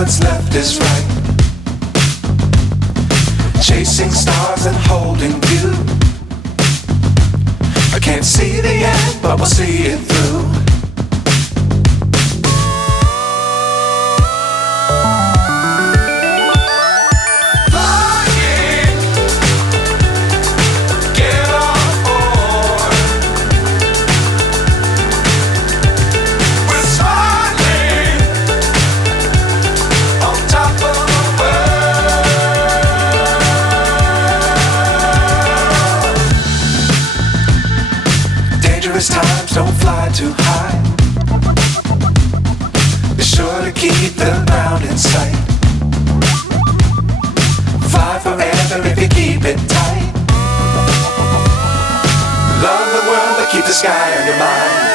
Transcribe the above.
what's left is right. Chasing stars and holding you. I can't see the end, but we'll see it through. Times don't fly too high. Be sure to keep the ground in sight. Fly forever if you keep it tight. Love the world but keep the sky on your mind.